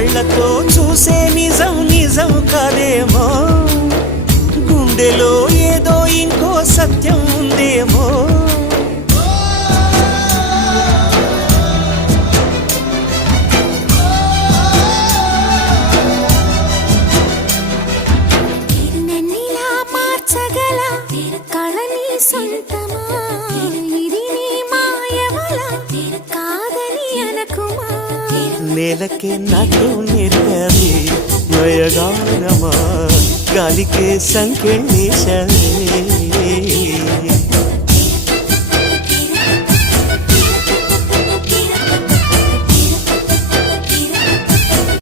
కళ్ళతో చూసే నిజం నిజం కాదేమో, గుండెలో ఏదో ఇంకో సత్యం ఉందేమో. నేలకే నాకు నేర్పది నయగానమా, గాలికే సంకెళ్ళేశావే.